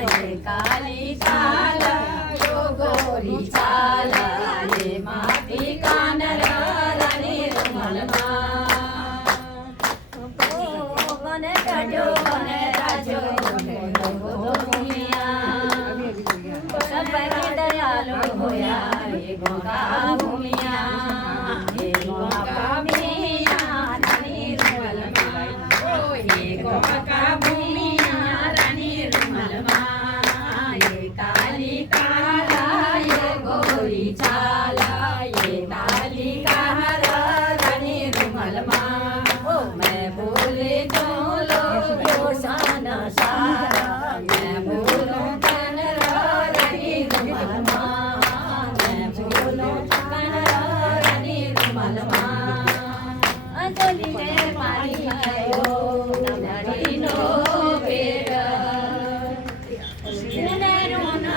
ये काली चाल यो गोरी चाल ये माटी कानर रानी रुमालमा बने काजो बने राजो सब दयालु होया ये गोगा भूमिया ये गोगा भूमिया रानी रुमालमा ये गोगा भूमिया रानी रुमालमा ये काली काला ये गोरी चाला ये काली काला रानी रुमालमा मैं बोले तो लोग शाना सारा मैं बोलूं कनरा रानी रुमालमा मैं बोलूं कनरा रानी रुमालमा अंजलि ने मारी आयो नमरी नो बेरा उनरोना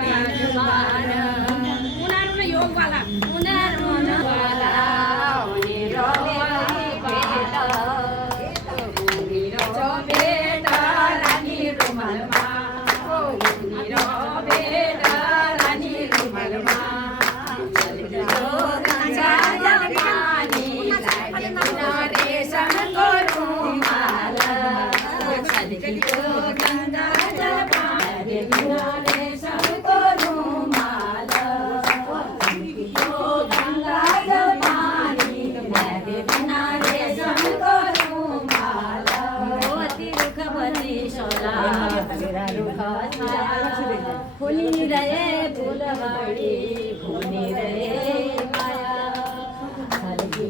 तिनबार उनरोना योग वाला उनरोना वाला उनीरो बेटा उनीरो बेटा रानी रुमालमा उनीरो बेटा रानी रुमालमा चलो राजा जलपानी रेशम को रुमाल चलो गंगा जलपानी रेशम को रुमाल गंगा जलपानी बिना रेशम को रुमाल रुखवती शोला रुख फुली रहे फुलवाड़ी फुली रहे माया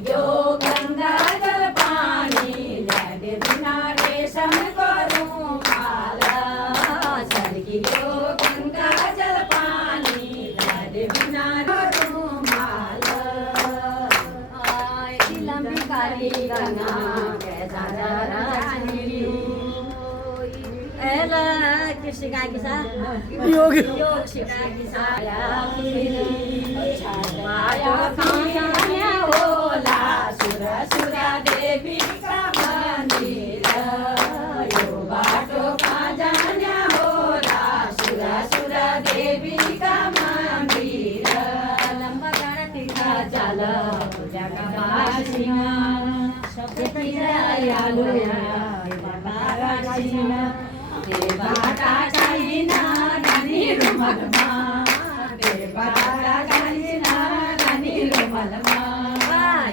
जो गंगा जल पानी लगे बिना रेशम को रुमाल सरगी जो गंगा जल पानी लगे बिना रुमाल लंबी काली गंगा कैसा रानी एला कृष्णा की सा योग शिका की साया माया कान्या होला सुर सुरा देवी का मंदिर यो बाटो का जान्या होला सुर सुरा देवी का मंदिर लंबा गणती का चल पूजा का बासिना सबकी दयालु बाबा सिंह देवाटा चाइना रानी रुमालमा देवाटा चाइना रानी रुमालमा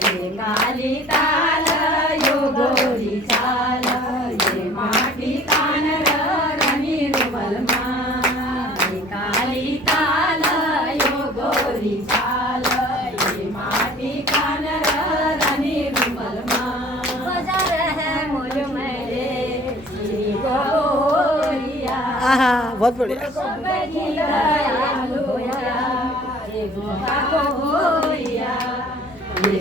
ये काली ताल यो गोरी चाल ये माटी कानर रानी रुमालमा ये काली ताल यो गोरी चाल ये माटी कानर रानी रुमालमा बाजार है मुझ मेरे बहुत बढ़िया ये